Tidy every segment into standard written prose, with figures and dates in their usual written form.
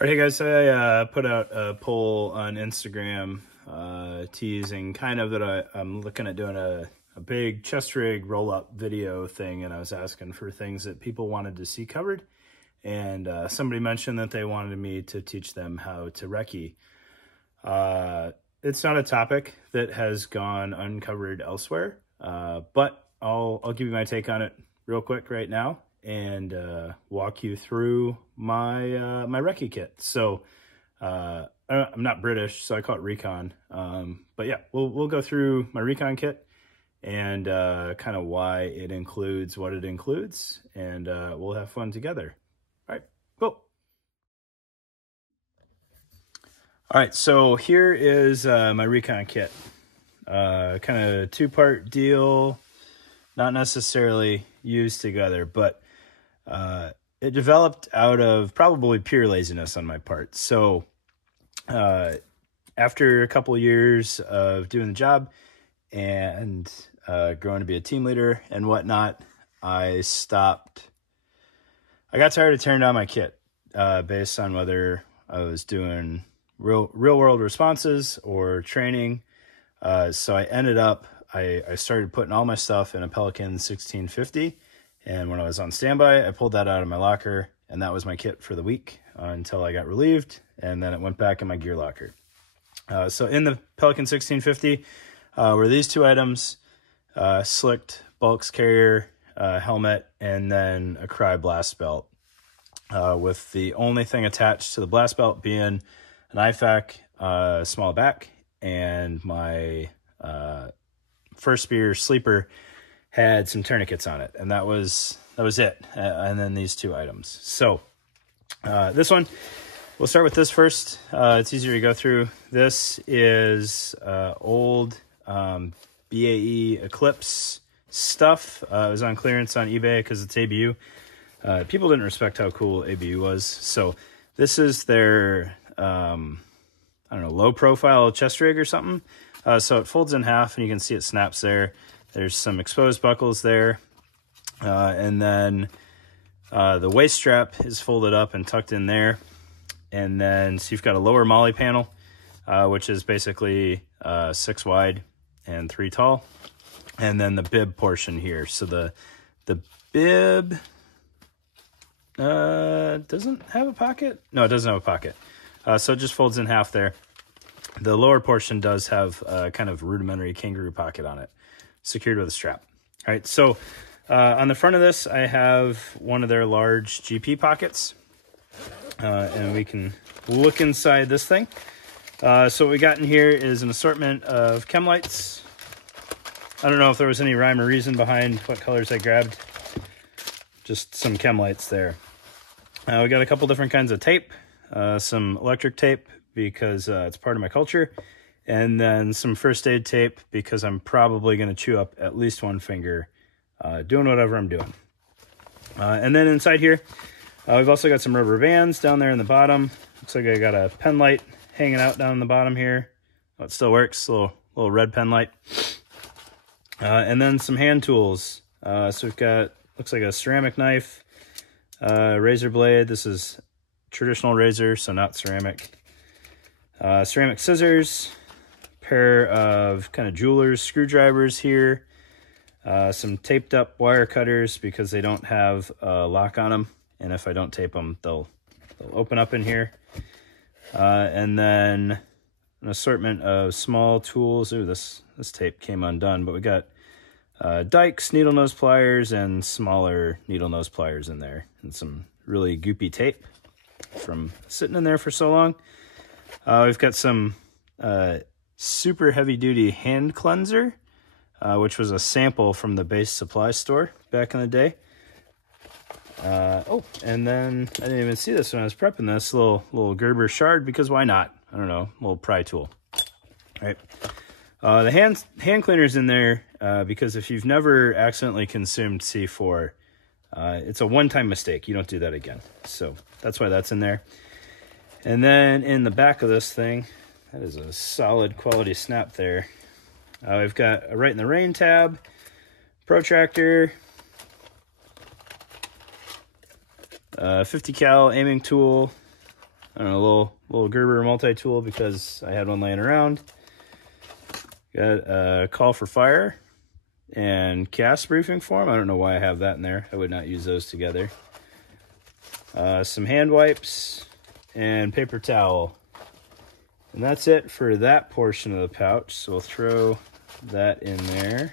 All right, hey guys, I put out a poll on Instagram teasing kind of that I'm looking at doing a big chest rig roll-up video thing, and I was asking for things that people wanted to see covered, and somebody mentioned that they wanted me to teach them how to recce. It's not a topic that has gone uncovered elsewhere, but I'll give you my take on it real quick right now and walk you through my my recce kit. So I'm not British, so I call it Recon. But yeah, we'll go through my Recon kit and kind of why it includes what it includes, and we'll have fun together. All right, go. All right, so here is my Recon kit. Kind of a two-part deal, not necessarily used together, but it developed out of probably pure laziness on my part. So after a couple of years of doing the job and growing to be a team leader and whatnot, I got tired of tearing down my kit based on whether I was doing real world responses or training. So I ended up, I started putting all my stuff in a Pelican 1650. And when I was on standby, I pulled that out of my locker, and that was my kit for the week until I got relieved, and then it went back in my gear locker. So in the Pelican 1650 were these two items, slicked bulks carrier, helmet, and then a Cry blast belt, with the only thing attached to the blast belt being an IFAK small back, and my first spear sleeper had some tourniquets on it, and that was it. And then these two items. So this one, we'll start with this first. It's easier to go through. This is old BAE Eclipse stuff. It was on clearance on eBay because it's ABU. People didn't respect how cool ABU was. So this is their, I don't know, low profile chest rig or something. So it folds in half and you can see it snaps there. There's some exposed buckles there. And then the waist strap is folded up and tucked in there. And then, so you've got a lower molly panel, which is basically 6 wide and 3 tall. And then the bib portion here. So the bib doesn't have a pocket. No, it doesn't have a pocket. So it just folds in half there. The lower portion does have a kind of rudimentary kangaroo pocket on it, secured with a strap. All right, so on the front of this, I have one of their large GP pockets, and we can look inside this thing. So what we got in here is an assortment of chem lights. I don't know if there was any rhyme or reason behind what colors I grabbed. Just some chem lights there. We got a couple different kinds of tape, some electric tape because it's part of my culture, and then some first aid tape because I'm probably going to chew up at least one finger doing whatever I'm doing. And then inside here, we've also got some rubber bands down there in the bottom. Looks like I got a pen light hanging out down the bottom here. Oh, it still works, little red pen light. And then some hand tools. So we've got, looks like a ceramic knife, razor blade. This is traditional razor, so not ceramic. Ceramic scissors, pair of kind of jeweler's screwdrivers here, some taped up wire cutters because they don't have a lock on them, and if I don't tape them, they'll open up in here. And then an assortment of small tools. Ooh, this tape came undone, but we got dikes, needle nose pliers, and smaller needle nose pliers in there, and some really goopy tape from sitting in there for so long. We've got some super heavy-duty hand cleanser, which was a sample from the base supply store back in the day. Oh, and then I didn't even see this when I was prepping this little Gerber shard, because why not? I don't know, little pry tool. All right. The hand cleaner's in there because if you've never accidentally consumed C4, it's a one-time mistake. You don't do that again. So that's why that's in there. And then in the back of this thing, that is a solid quality snap there. We've got a Right in the Rain tab, protractor, 50 cal aiming tool, I don't know, little Gerber multi-tool because I had one laying around. Got a call for fire and cast briefing form. I don't know why I have that in there. I would not use those together. Some hand wipes and paper towel. And that's it for that portion of the pouch. So we'll throw that in there.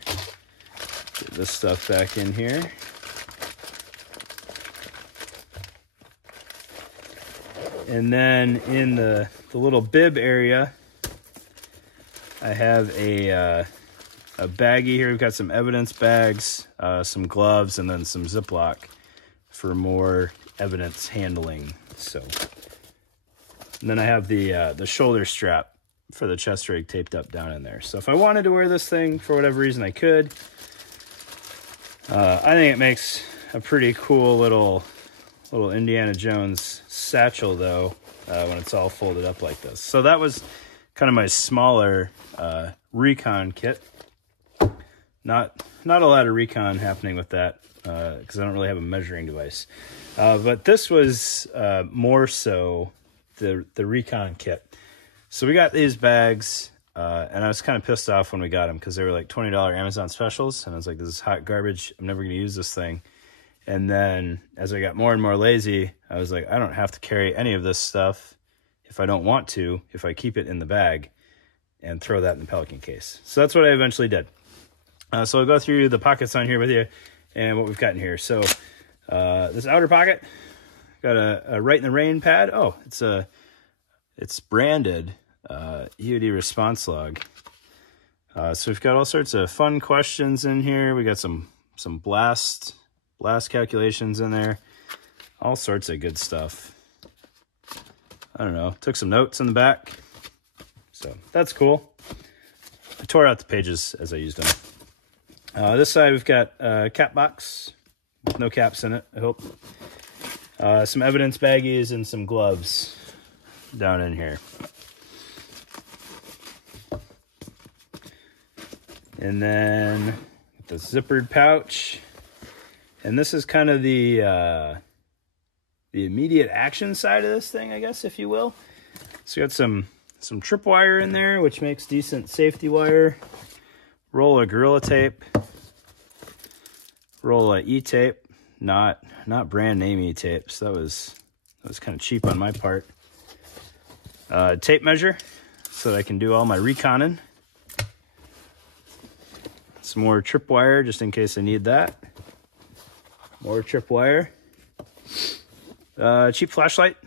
Get this stuff back in here. And then in the little bib area, I have a baggie here. We've got some evidence bags, some gloves, and then some Ziploc for more evidence handling. So, and then I have the shoulder strap for the chest rig taped up down in there. So if I wanted to wear this thing for whatever reason, I could. I think it makes a pretty cool little Indiana Jones satchel, though, when it's all folded up like this. So that was kind of my smaller Recon kit. Not a lot of Recon happening with that because I don't really have a measuring device. But this was more so the Recon kit. So we got these bags, and I was kind of pissed off when we got them because they were like $20 Amazon specials, and I was like, this is hot garbage. I'm never going to use this thing. And then as I got more and more lazy, I was like, I don't have to carry any of this stuff if I don't want to, if I keep it in the bag and throw that in the Pelican case. So that's what I eventually did. So I'll go through the pockets on here with you and what we've got in here. So this outer pocket, got a Right in the Rain pad. Oh, it's branded EOD response log. So we've got all sorts of fun questions in here. We got some blast calculations in there, all sorts of good stuff. I don't know, took some notes in the back, so that's cool. I tore out the pages as I used them. This side we've got a cap box with no caps in it, I hope. Some evidence baggies and some gloves down in here. And then the zippered pouch. And this is kind of the immediate action side of this thing, I guess, if you will. So you got some tripwire in there, which makes decent safety wire. Roll of Gorilla Tape. Roll of E-tape, not brand name E-tape. So that was kind of cheap on my part. Tape measure, so that I can do all my reconning. Some more tripwire, just in case I need that. More tripwire. Cheap flashlight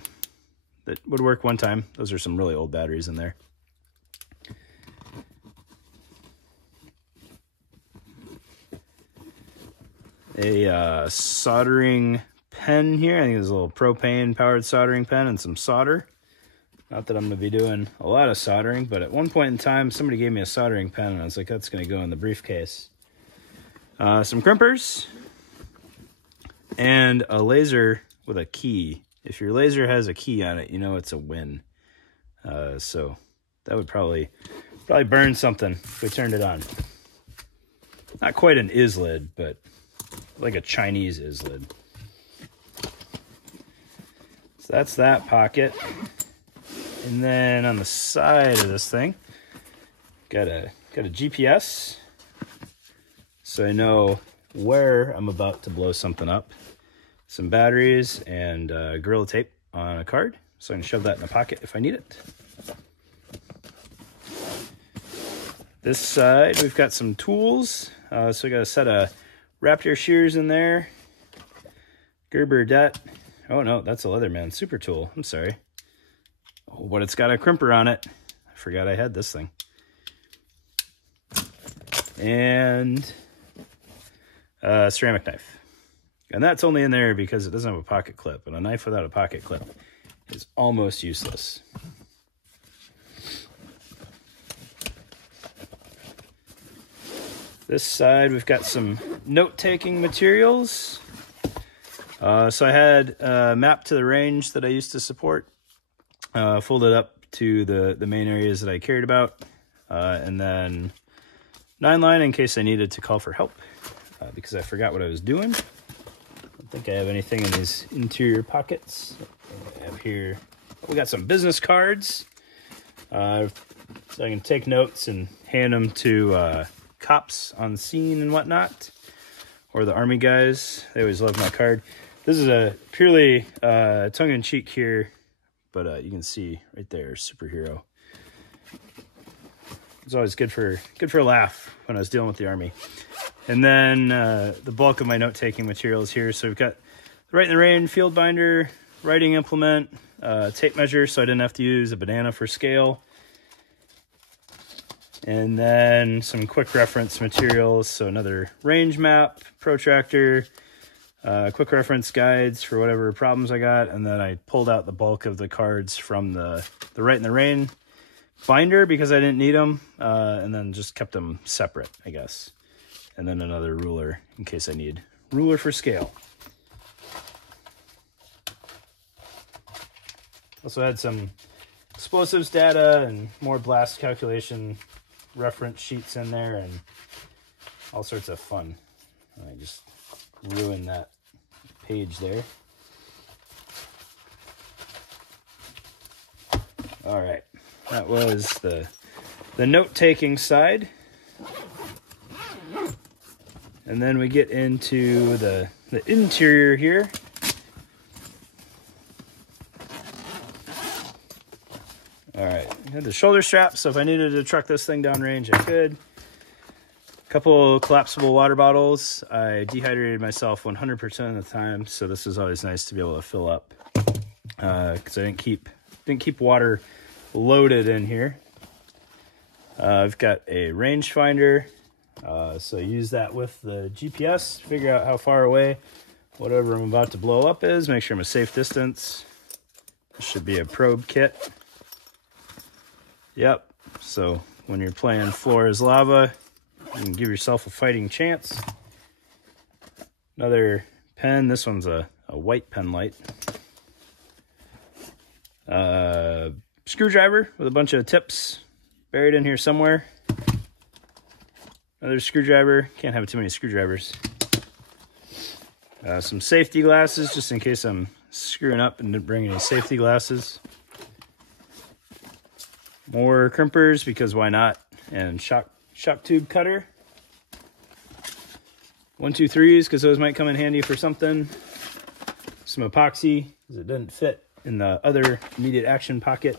that would work one time. Those are some really old batteries in there. A soldering pen here. I think there's a little propane powered soldering pen and some solder. Not that I'm going to be doing a lot of soldering, but at one point in time, somebody gave me a soldering pen, and I was like, that's going to go in the briefcase. Some crimpers. And a laser with a key. If your laser has a key on it, you know it's a win. So that would probably burn something if we turned it on. Not quite an IS-lid, but like a Chinese IS-lid. So that's that pocket. And then on the side of this thing, got a GPS, so I know where I'm about to blow something up. Some batteries and Gorilla Tape on a card, so I can shove that in a pocket if I need it. This side, we've got some tools. So we got a set of Raptor shears in there. Gerber Det. Oh no, that's a Leatherman Super Tool. I'm sorry. Oh, but it's got a crimper on it. I forgot I had this thing. And a ceramic knife. And that's only in there because it doesn't have a pocket clip. And a knife without a pocket clip is almost useless. This side, we've got some note-taking materials. So I had a map to the range that I used to support. Folded up to the main areas that I cared about. And then 9-line in case I needed to call for help. Because I forgot what I was doing. I don't think I have anything in these interior pockets. I have here we got some business cards. So I can take notes and hand them to cops on scene and whatnot, or the Army guys. They always love my card. This is a purely tongue-in-cheek here, but you can see right there, superhero. It's always good for a laugh when I was dealing with the Army. And then the bulk of my note-taking materials here. So we've got the Right in the Rain field binder, writing implement, tape measure, so I didn't have to use a banana for scale. And then some quick reference materials, so another range map, protractor, quick reference guides for whatever problems I got, and then I pulled out the bulk of the cards from the Right in the Rain binder because I didn't need them, and then just kept them separate, I guess. And then another ruler in case I need ruler for scale. Also had some explosives data and more blast calculation reference sheets in there and all sorts of fun. I just ruined that page there. All right, that was the note-taking side. And then we get into the interior here. All right, I had the shoulder strap, so if I needed to truck this thing downrange, I could. A couple collapsible water bottles. I dehydrated myself 100% of the time, so this is always nice to be able to fill up because I didn't keep water loaded in here. I've got a rangefinder, so I use that with the GPS to figure out how far away whatever I'm about to blow up is. Make sure I'm a safe distance. This should be a probe kit. Yep, so when you're playing Floor is Lava, you can give yourself a fighting chance. Another pen, this one's a white pen light. Screwdriver with a bunch of tips buried in here somewhere. Another screwdriver, can't have too many screwdrivers. Some safety glasses, just in case I'm screwing up and didn't bring any safety glasses. More crimpers, because why not? And shock tube cutter. 1, 2, 3s, because those might come in handy for something. Some epoxy, because it didn't fit in the other immediate action pocket.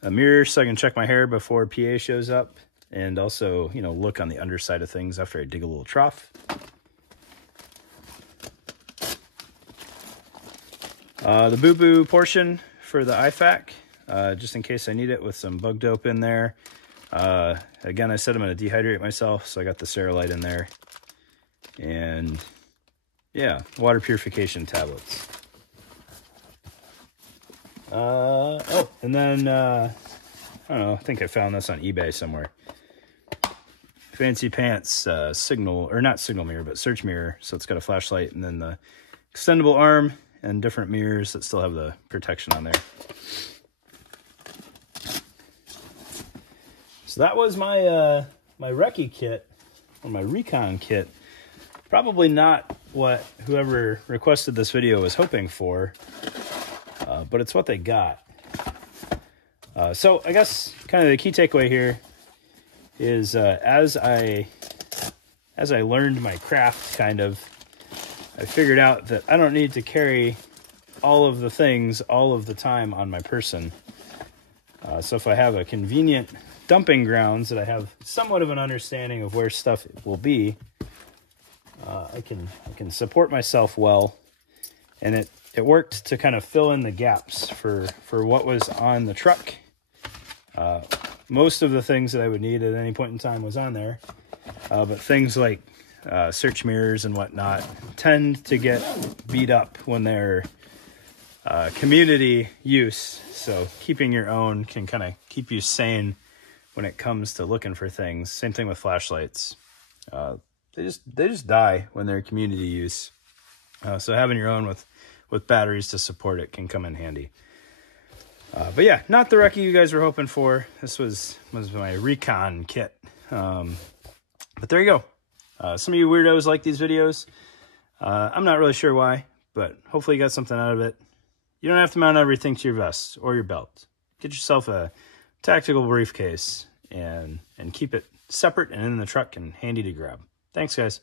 A mirror, so I can check my hair before PA shows up. And also, you know, look on the underside of things after I dig a little trough. The boo-boo portion for the IFAK, just in case I need it, with some bug dope in there. Again, I said I'm going to dehydrate myself, so I got the Cerolite in there. And yeah, water purification tablets. Oh, and then, I don't know, I think I found this on eBay somewhere. Fancy Pants signal, or not signal mirror, but search mirror. So it's got a flashlight and then the extendable arm and different mirrors that still have the protection on there. So that was my my Recce kit, or my Recon kit. Probably not what whoever requested this video was hoping for, but it's what they got. So I guess kind of the key takeaway here is as I learned my craft, kind of, I figured out that I don't need to carry all of the things all of the time on my person. So if I have a convenient dumping grounds that I have somewhat of an understanding of where stuff will be, I can support myself well, and it worked to kind of fill in the gaps for what was on the truck. Most of the things that I would need at any point in time was on there, but things like search mirrors and whatnot tend to get beat up when they're community use. So keeping your own can kind of keep you sane when it comes to looking for things. Same thing with flashlights. They just die when they're community use. So having your own with batteries to support it can come in handy. But yeah, not the Recce you guys were hoping for. This was my Recon kit. But there you go. Some of you weirdos like these videos. I'm not really sure why, but hopefully you got something out of it. You don't have to mount everything to your vest or your belt. Get yourself a tactical briefcase and keep it separate and in the truck and handy to grab. Thanks, guys.